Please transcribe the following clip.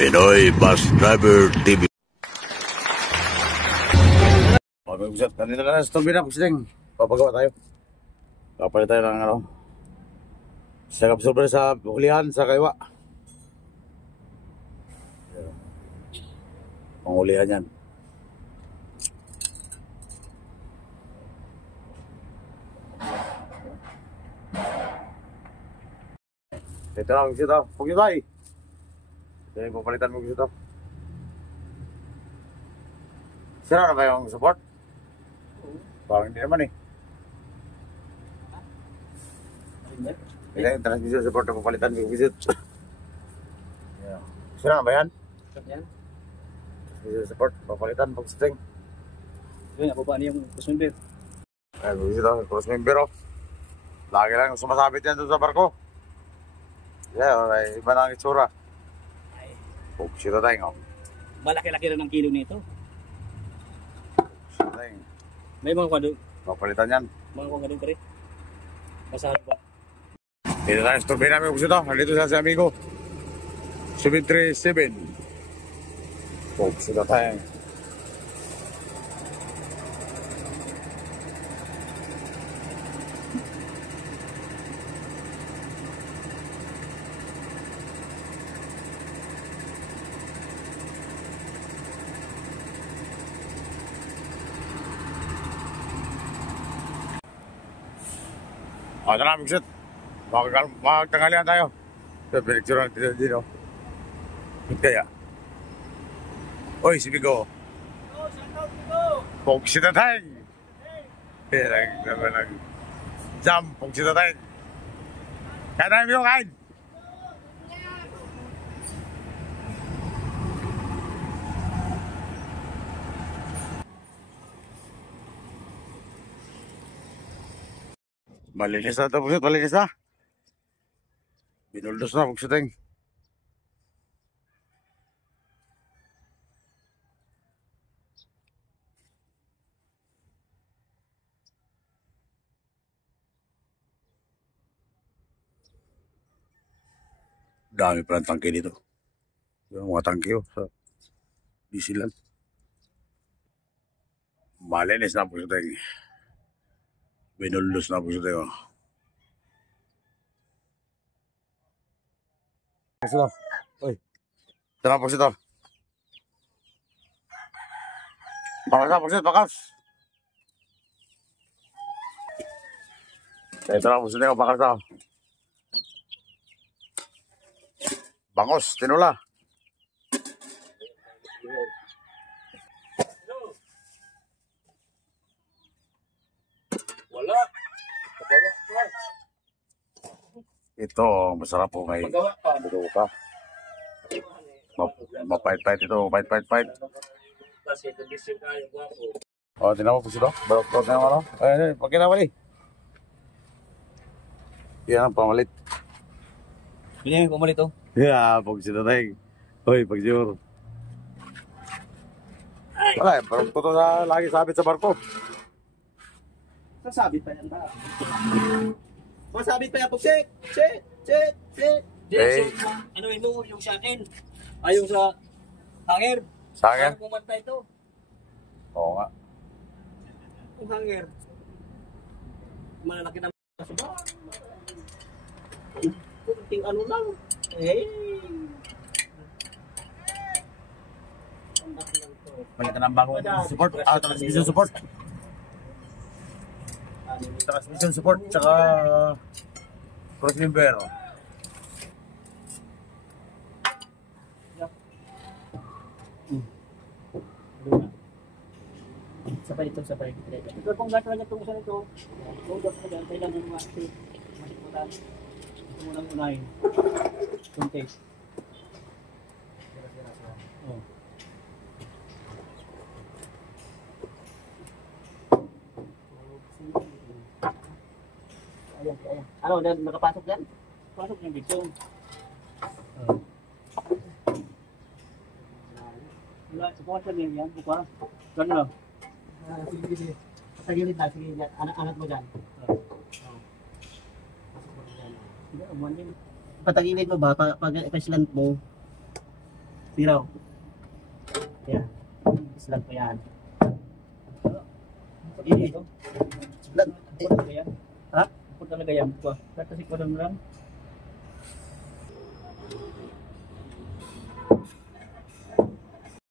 Pinoy Bus Driver TV. Mag-usap, kanina ka na sa turbina, Pusling. Papagawa tayo. Kapalit tayo ng ano. Sa absorber sa hulihan, sa kaywa. Panghulihan yan. Ito na, mag-usap ito. Pugyo tayo. Ito yung papalitan mag-usap ito. Sira na ba yung support? Parang hindi naman eh. Ito yung transmission support na papalitan mag-usap. Sira na ba yan? Transmission support, papalitan pag-string. Yun, ako ba niya yung crossmember? Ayan, mag-usap ito. Cross member oh. Lagi lang sumasabit yan doon sa barko. Yeah, iba na ang itsura. Pugsito tayo. Malaki-laki rin ang kilo nito. Pugsito tayo. May mga kwado. Papalitan yan. Mga kwado pa rin. Masahan ba? Dito tayo sa turbina namin. Pugsito. Nandito sa si amigo. 737. Pugsito tayo. Ito na, Bigsit. Magtanghalian tayo. Ito, pinicture natin dito. Ba't kaya? Oy, si Bigo. Bigsit na tayo. Jam, Bigsit na tayo. Kaya tayo, Bigo, kain. Malinis na ito, Bugsit. Malinis na. Binuldos na, Bugsiting. Dami pa ng tangke dito. Yung mga tangke sa bisilan. Malinis na, Bugsiting. Binuldos na po siya. Ito. Uy. Ito na po siya. Bakas na po siya. Bakas. Ito na po siya. Bakas na. Bangos. Tinula. Ito, masarap po may budo ka. Mapait-pait ito, pait-pait-pait. O, tinan mo po sila. Balot-balot na naman. Ay, pag kinawali. Yan ang pamalit. Yan yung pamalit oh. Yeah, pag sila tayo. Uy, pag sure. Wala, parang ito na lagi sabit sa barko. Sasabit pa yan ba? Masabit pa yan po, check! Ano mo yung sa akin? Ay, yung sa hanger? Sa hanger? Ano kumanta ito? Oo nga. Yung hanger. Malalaki na sa ba? Kunting ano lang. Hey! Palitan ng bagong support. Transmission support. Transmission support. Tsaka cross member. Sabay ito, sabay. Ito kung gano'n talaga itong isa nito. Kung gano'n talaga, kailangan yung mga ito. Ito mo lang unahin. Itong taste. Oh. Ayan. Ano, nakapasok dyan? Pasok yung bigso. Wala, subukan sa niya yan. Buka. Gano'n lang. Sige. Sa gilid na, sige. Anak mo dyan. Patagilid mo ba? Pag-slant mo, Piraw. Yan. Islag ko yan. Ini ito. Islag. Ha? Put talaga yan. Kasi ko lang.